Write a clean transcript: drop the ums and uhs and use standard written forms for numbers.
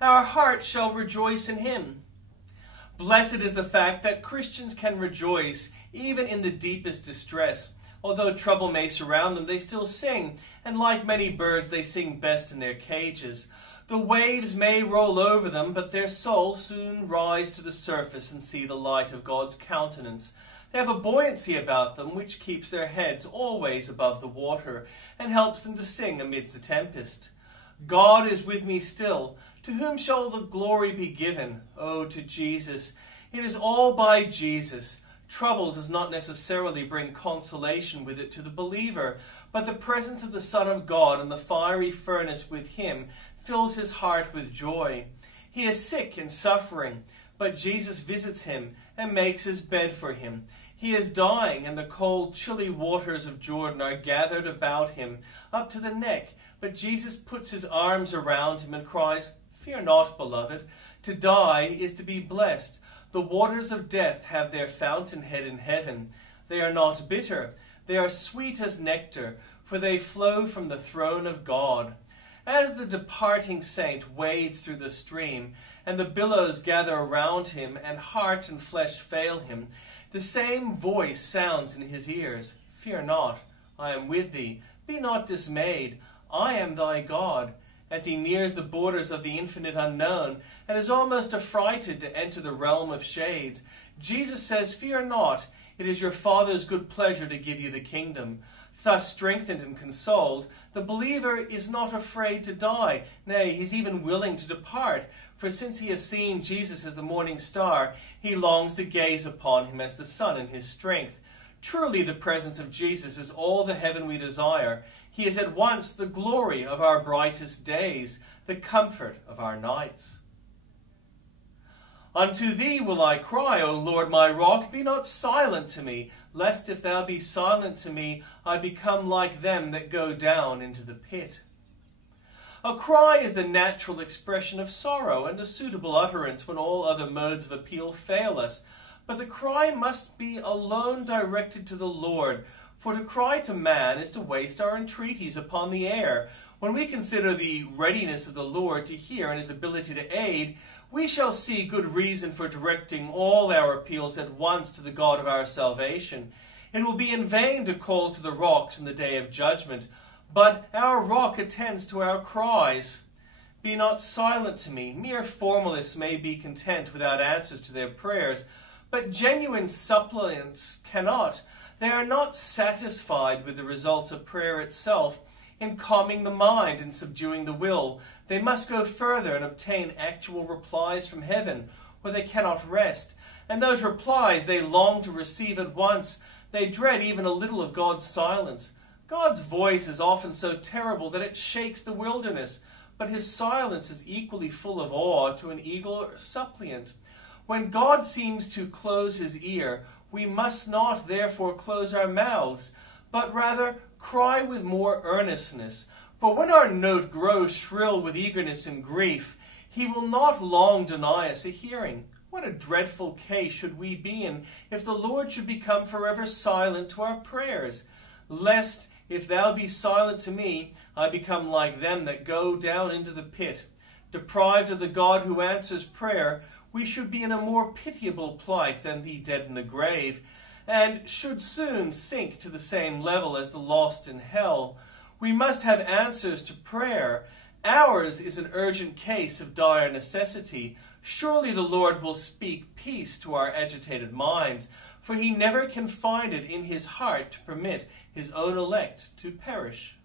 Our heart shall rejoice in him. Blessed is the fact that Christians can rejoice even in the deepest distress. Although trouble may surround them, they still sing, and like many birds they sing best in their cages. The waves may roll over them, but their souls soon rise to the surface and see the light of God's countenance. They have a buoyancy about them which keeps their heads always above the water and helps them to sing amidst the tempest. God is with me still. To whom shall the glory be given? Oh, to Jesus. It is all by Jesus. Trouble does not necessarily bring consolation with it to the believer, but the presence of the Son of God in the fiery furnace with him fills his heart with joy. He is sick and suffering, but Jesus visits him and makes his bed for him. He is dying, and the cold, chilly waters of Jordan are gathered about him up to the neck, but Jesus puts his arms around him and cries, "Fear not, beloved. To die is to be blessed. The waters of death have their fountainhead in heaven. They are not bitter. They are sweet as nectar, for they flow from the throne of God." As the departing saint wades through the stream, and the billows gather around him, and heart and flesh fail him, the same voice sounds in his ears. "Fear not, I am with thee. Be not dismayed. I am thy God." As he nears the borders of the infinite unknown and is almost affrighted to enter the realm of shades, Jesus says, "Fear not, it is your Father's good pleasure to give you the kingdom." Thus strengthened and consoled, the believer is not afraid to die. Nay, he's even willing to depart, for since he has seen Jesus as the morning star, he longs to gaze upon him as the sun in his strength. Truly, the presence of Jesus is all the heaven we desire. He is at once the glory of our brightest days, the comfort of our nights. Unto thee will I cry, O Lord my rock, be not silent to me, lest if thou be silent to me, I become like them that go down into the pit. A cry is the natural expression of sorrow and a suitable utterance when all other modes of appeal fail us. But the cry must be alone directed to the Lord, for to cry to man is to waste our entreaties upon the air. When we consider the readiness of the Lord to hear and his ability to aid, we shall see good reason for directing all our appeals at once to the God of our salvation. It will be in vain to call to the rocks in the day of judgment, but our rock attends to our cries. Be not silent to me. Mere formalists may be content without answers to their prayers, but genuine suppliants cannot. They are not satisfied with the results of prayer itself in calming the mind and subduing the will. They must go further and obtain actual replies from heaven, where they cannot rest. And those replies they long to receive at once. They dread even a little of God's silence. God's voice is often so terrible that it shakes the wilderness, but his silence is equally full of awe to an eager suppliant. When God seems to close his ear, we must not therefore close our mouths, but rather cry with more earnestness. For when our note grows shrill with eagerness and grief, he will not long deny us a hearing. What a dreadful case should we be in if the Lord should become forever silent to our prayers, lest, if thou be silent to me, I become like them that go down into the pit. Deprived of the God who answers prayer, we should be in a more pitiable plight than the dead in the grave, and should soon sink to the same level as the lost in hell. We must have answers to prayer. Ours is an urgent case of dire necessity. Surely the Lord will speak peace to our agitated minds, for he never can find it in his heart to permit his own elect to perish.